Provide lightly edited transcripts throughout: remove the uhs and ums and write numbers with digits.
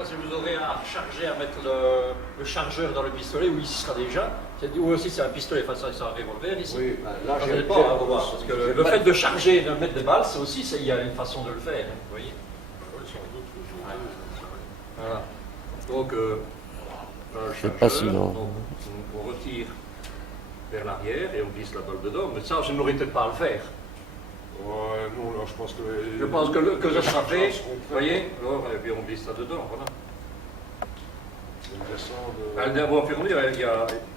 pas si vous aurez à recharger, à mettre le chargeur dans le pistolet, où il sera déjà. Ou aussi c'est un pistolet face à un revolver ici. Oui, ben là, Ça dépend, on va voir. Parce que le fait de charger et de mettre des balles, c'est aussi, il y a une façon de le faire. Hein, vous voyez. Voilà. Donc, C'est passionnant. donc, on retire vers l'arrière et on glisse la balle dedans. Mais ça, je n'aurais peut-être pas à le faire. Ouais, non, là, je pense que... Je pense que ça sera fait. seront Vous prêts. voyez. Alors, et puis on glisse ça dedans. Voilà. C'est une descente... Bon, puis il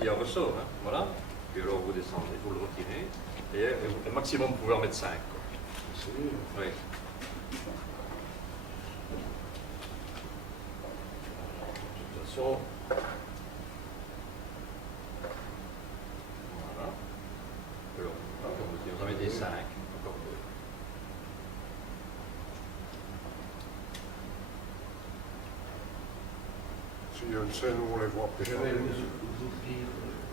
y a un ressort. Hein, voilà. Et alors vous descendez, vous le retirez. Et au maximum, vous pouvez en mettre 5. C'est... Oui. De toute façon, Voilà. Alors, vous en mettez 5. Encore deux. S'il y a une scène où on les voit je vais préparer, vous ouvrir.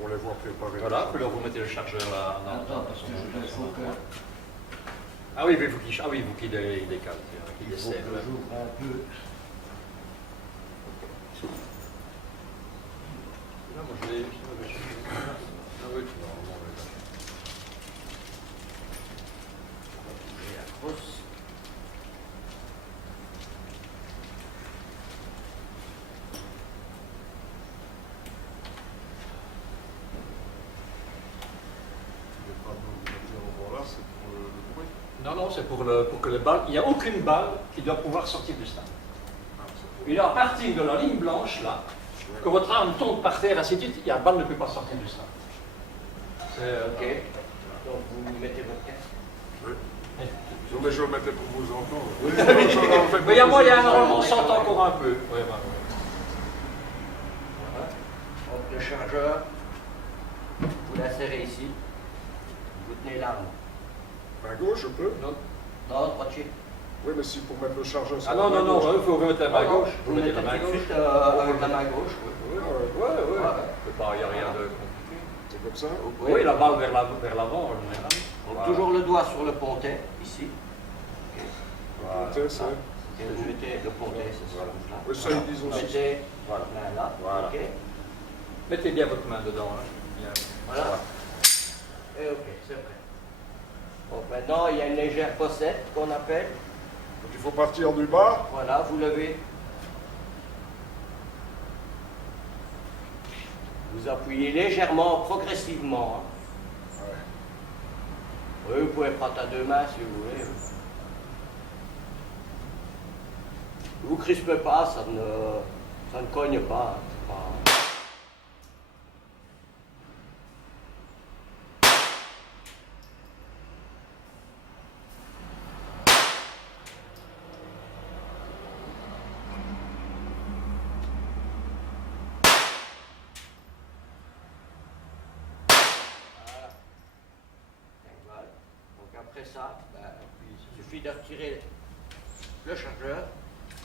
on les voit préparer. Voilà, puis alors vous mettez le chargeur là. Attends, parce que il faut que, Ah oui, mais il faut qu'il décale, qu'il il faut desserre. que j'ouvre un peu. Là, moi je l'ai. Ah oui, normalement, on l'a. J'ai la grosse. Il n'y a pas de endroit là, c'est pour le bruit. Non, non, c'est pour que le balle. Il n'y a aucune balle qui doit pouvoir sortir du stade. Ah, c'est pour- Et là, à partir de la ligne blanche, là, que votre arme tombe par terre, ainsi de suite, la balle ne peut pas sortir du stade. C'est Ok. Donc vous mettez votre casque. Oui. Non, mais je le mettais pour vous entendre. Oui. Mais il y a moyen, normalement, on s'entend encore un peu. Ouais, bah, ouais. Voilà. Donc le chargeur, vous l'insérez ici. Vous tenez l'arme. À gauche, je peux. Non. Non, droitier. Oui, mais si pour mettre le chargeur... Ah non, non, non, il faut remettre la main Non, gauche. Vous mettez la main tout de gauche. suite avec la main gauche. Oui. Ouais, ouais, ouais. Ouais. Il n'y a rien de compliqué. C'est comme ça. Oui, la balle vers l'avant, en général. Donc Voilà. toujours le doigt sur le pontet, ici. Voilà. Pontet, c'est... Et vous mettez le pontet, c'est ça. Voilà. Là. Oui, ça, ils disent Vous aussi. mettez Voilà. la main là. Voilà. Ok. Mettez bien votre main dedans. Hein. Bien. Voilà. Et ok, c'est prêt. Donc maintenant, il y a une légère fossette qu'on appelle. Donc il faut partir du bas. Voilà, vous levez. Vous appuyez légèrement, progressivement. Hein. Ouais. Oui, vous pouvez prendre à deux mains si vous voulez. Vous ne crispez pas, ça ne cogne pas. Hein. C'est pas- Voilà. Donc après ça, il suffit de retirer le chargeur,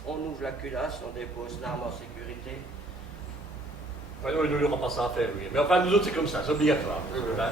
on ouvre la culasse, on dépose l'arme en sécurité. Enfin, non, il n'y aura pas ça à faire, lui. Mais enfin, nous autres, c'est comme ça, c'est obligatoire. Là,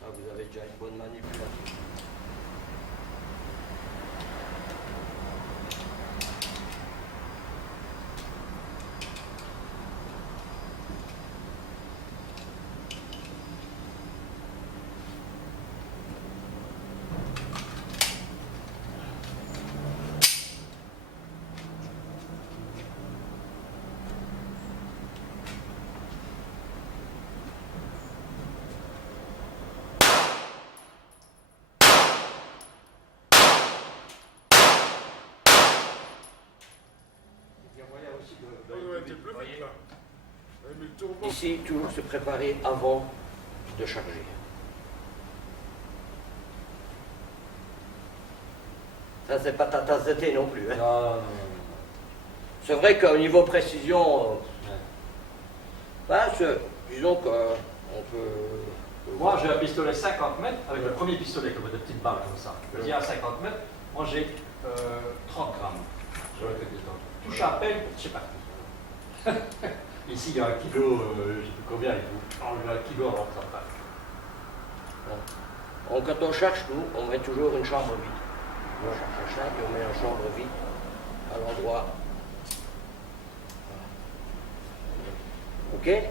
Ça, vous avez déjà une bonne manipulation. il y a moyen aussi Ouais, t'es plus vite là. Ouais, mais le tourment. Ici, toujours se préparer avant de charger. Ça, c'est pas ta tasse de thé non plus. Hein. Non, non, non. C'est vrai qu'au niveau précision, Ouais. Disons qu'on peut... Moi, j'ai un pistolet 50 mètres avec le premier pistolet, comme de petites balles comme ça. Je dis à 50 mètres, moi j'ai 30 grammes. Je le fais tout le temps. Touche à peine, c'est parti. Ici, il y a 1 kilo, je ne sais plus combien, il faut enlever 1 kilo avant que ça parte. Quand on cherche, nous, on met toujours une chambre vide. On cherche un chat et on met une chambre vide à l'endroit. Ok? Oui.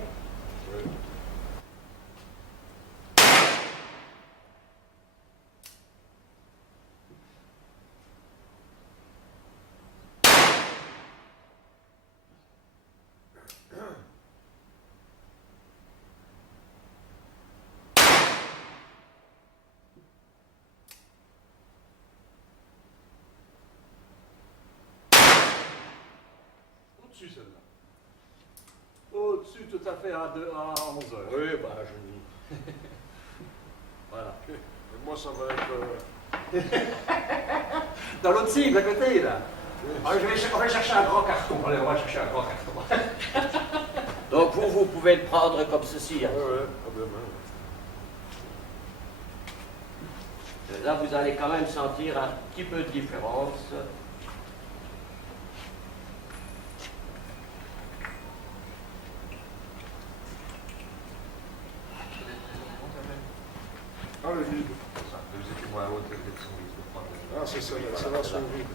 Au-dessus, celle-là. Au-dessus, tout à fait, à 11 heures. Oui, bah je... Voilà. Ok. Et moi, ça va être... Dans l'autre cible, à côté, là. Ah, on va chercher un grand carton. Allez, on va chercher un grand carton. Donc vous pouvez le prendre comme ceci. Hein. Ouais, pas de main. Là, vous allez quand même sentir un petit peu de différence. Ah, le vide. Vous étiez moins haute que les souris. Ah, c'est ça, c'est là, son vide.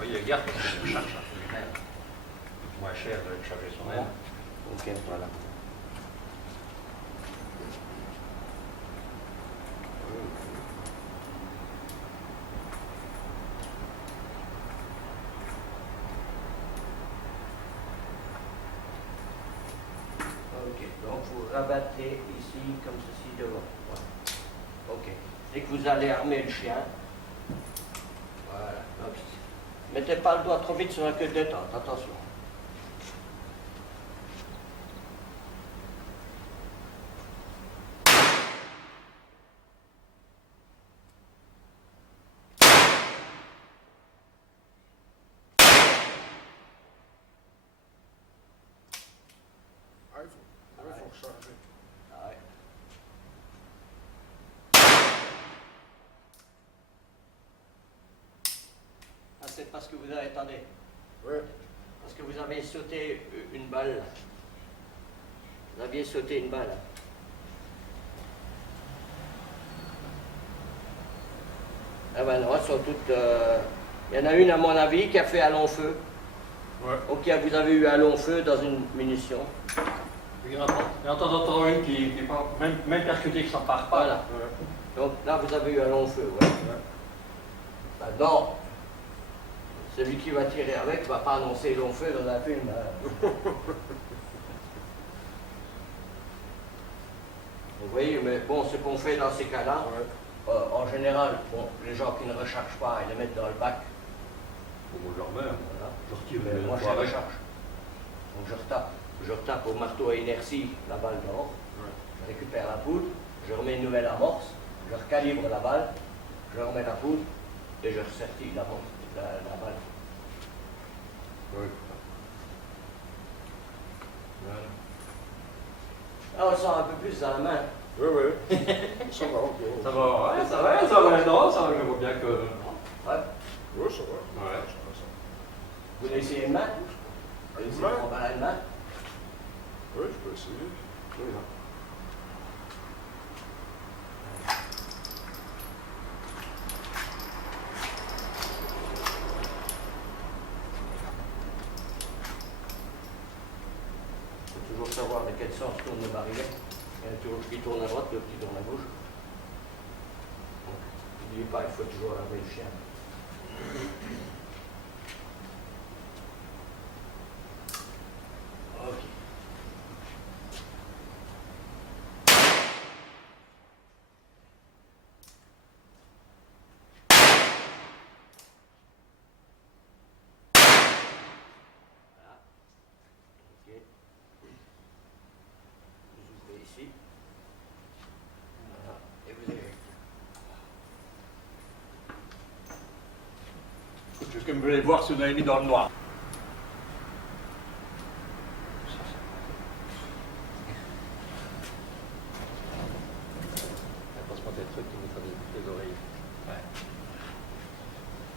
Oui, regarde, parce que je cherche un peu lui-même. C'est moins cher de le charger soi-même. Ok, voilà. Ok, donc vous rabattez ici comme ceci devant. Voilà. Ok. Dès que vous allez armer le chien, voilà. Donc, mettez pas le doigt trop vite sur la queue de détente, attention. Ah, il faut recharger. Ah ouais. Ah, c'est parce que vous avez, attendez, Ouais. parce que vous avez sauté une balle. Vous aviez sauté une balle. Ah ben non, elles sont toutes... Il y en a une, à mon avis, qui a fait à long feu. Ouais. Ok, vous avez eu un long feu dans une munition. Il y en a pas. Il y en a de temps en temps une qui n'est pas, même percutée, qui ne s'empare pas. Voilà. Ouais. Donc là, vous avez eu un long feu, ouais. Ben non. Celui qui va tirer avec ne va pas annoncer long feu dans un film. Hein. Vous voyez, mais bon, ce qu'on fait dans ces cas-là, Ouais. en général, bon, les gens qui ne rechargent pas, ils les mettent dans le bac. Pour moi, leur mère, Voilà. je retire Mais le moi, je poids les avec. recharge. Donc je retape au marteau à inertie la balle d'or, Ouais. je récupère la poudre, je remets une nouvelle amorce, je recalibre la balle, je remets la poudre et je ressertis la balle. Oui. Ah, on sent un peu plus dans la main. Ouais, ouais. Ça va encore. Ça va, ouais, ça va, ça va. Non, ça va, je vois bien que. Ouais. Ouais, ça va. Ouais. Ça va, ça Vous voulez essayer une main? Vous voulez essayer de prendre une main? va. Ouais, je peux essayer. Oui, hein. Il faut toujours savoir de quel sens tourne le barillet. Il y en a toujours qui tourne à droite, l'autre qui tourne à gauche. Donc, n'oubliez pas, il faut toujours laver le chien. Ok. Voilà. Ok. Vous ouvrez ici. Voilà. Et vous avez. Juste que vous voulez voir si vous avez mis dans le noir.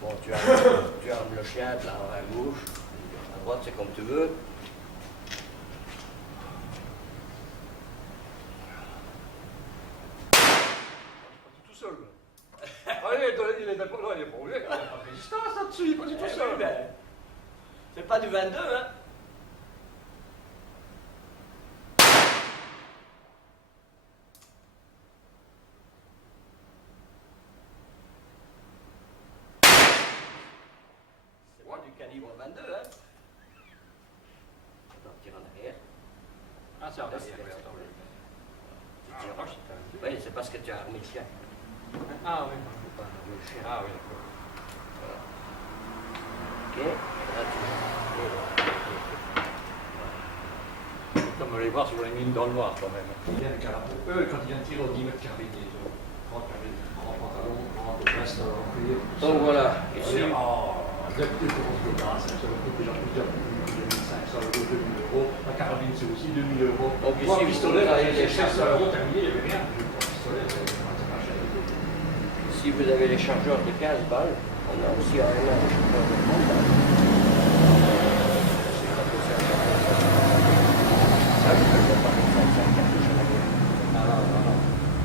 Bon, tu armes le chien de là à gauche, à droite, c'est comme tu veux. Tout seul. Ah, il est d'accord, là, il est pas obligé. Il n'y a pas de résistance là-dessus, il est pas du tout Eh oui, seul. ben, c'est pas du 22, hein. C'est pas du calibre 22, hein. Attends, tire en arrière. Ah, c'est en arrière, Laisse, oui, laisse. attends. Tu tires. Ah, c'est quand même- Oui, c'est parce que tu as armé le chien. Ah, oui. Faut pas armer le chien. Ah, oui, d'accord. Voilà. Ok. Et là, Comme les voir sur les mines dans le noir quand même. Ils viennent eux, quand ils viennent tirer au 10 mètres carrés, ils ont grand pantalon, grand veste en cuir. Donc voilà, ici. Depuis pour de base, ça va coûter déjà plusieurs 2500 euros, 2000 euros. La carabine, c'est aussi 2000 euros. Donc ici, Moi, vous pistolet, avez les 500 chargeurs. euros terminé, il n'y avait rien. Je prends un pistolet, c'est pas cher. Ici, vous avez les chargeurs de 15 balles. On a aussi un les chargeurs de 30 balles. C'est pas possible. Ça, je ne peux pas faire 5 cartouches à la guerre. Non.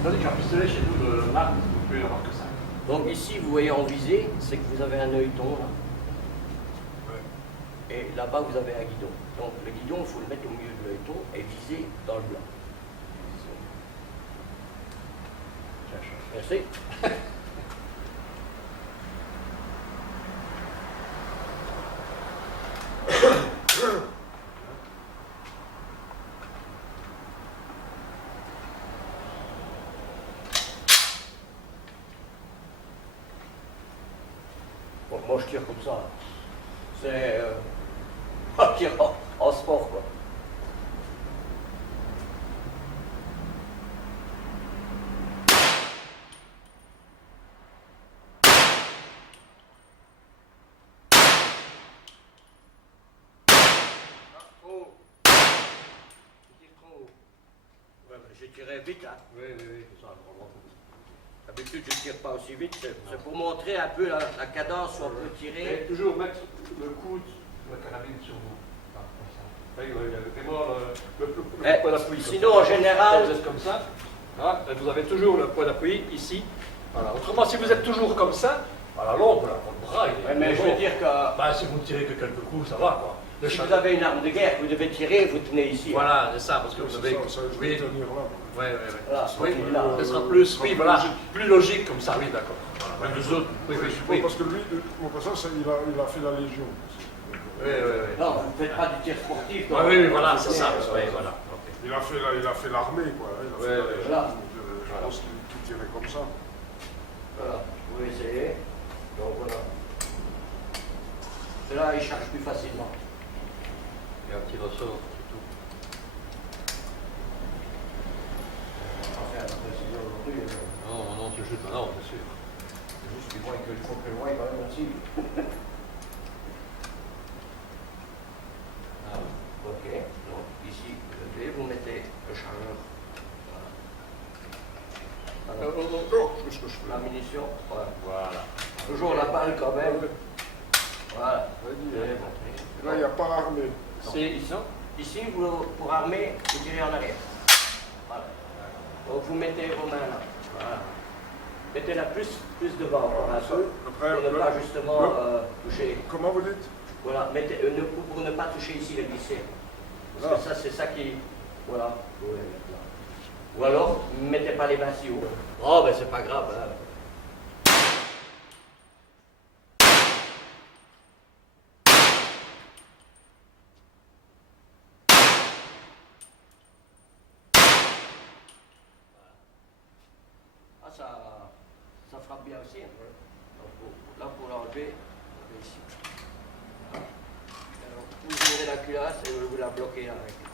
Tandis qu'un pistolet, chez nous, le marque, vous pouvez avoir que ça. Donc ici, vous voyez en visée, c'est que vous avez un œilleton là. Et là-bas, vous avez un guidon. Donc le guidon, il faut le mettre au milieu de l'œilleton et viser dans le blanc. Merci. Bon, moi je tire comme ça. C'est un tir en sport quoi. Oh. Je tire trop haut. Ouais, mais j'ai tiré vite hein. Oui, c'est ça, vraiment. D'habitude, je ne tire pas aussi vite. C'est pour montrer un peu la cadence où on peut tirer. Et toujours mettre le coude, la carabine sur vous. Ah, comme ça. Oui, vraiment le point d'appui. comme Sinon, ça. en général- Vous êtes comme ça. Hein, et vous avez toujours le point d'appui ici. Voilà. Autrement, si vous êtes toujours comme ça, à la longue, là, votre bras, il est. Ouais, mais je veux dire que Bah, si vous ne tirez que quelques coups, ça va, quoi. Le si chat- vous avez une arme de guerre, vous devez tirer, vous tenez ici. Voilà, c'est ça, parce que vous C'est avez. ça, je Oui, vais tenir là. oui. Voilà, Oui, là. ce sera plus, oui, voilà, plus logique comme ça, oui, d'accord. Voilà. Mais nous autres, oui. Parce que lui, mon passage, il a fait la Légion. Oui. Non, vous ne faites pas du tir sportif. donc- Oui, voilà, c'est ça. Oui, voilà. Ok. Il a fait l'armée, quoi. Il a fait Ouais, la ouais. Légion. Voilà. Je pense qu'il tirait comme ça. Voilà, vous pouvez essayer. Donc voilà. Celui-là, il charge plus facilement. Il y a un petit ressort, c'est tout. Enfin, la précision aujourd'hui, Non, c'est juste, non, c'est sûr. c'est juste qu'il voit que le faut que le voit quand même aussi. Ah, Ok, donc ici, vous levez, vous mettez le chargeur. Voilà. La munition, voilà. voilà. Toujours la balle quand même. Voilà. Là, il n'y a pas armé. C'est ici, vous, pour armer, vous tirez en arrière. Voilà. Donc vous mettez vos mains là. Voilà. Mettez-la plus devant pour un peu, Après, pour ne pas justement toucher. Comment vous dites? Voilà, mettez, pour ne pas toucher ici le glisser. Parce que ça, c'est ça qui. Voilà. Vous pouvez mettre là. Ou alors, mettez pas les mains si haut. Oh, ben c'est pas grave. Hein. Ah, ça frappe bien aussi. Hein. Donc, là, pour l'enlever, on fait ici. Voilà. Alors, vous ouvrez la culasse et vous la bloquez là avec.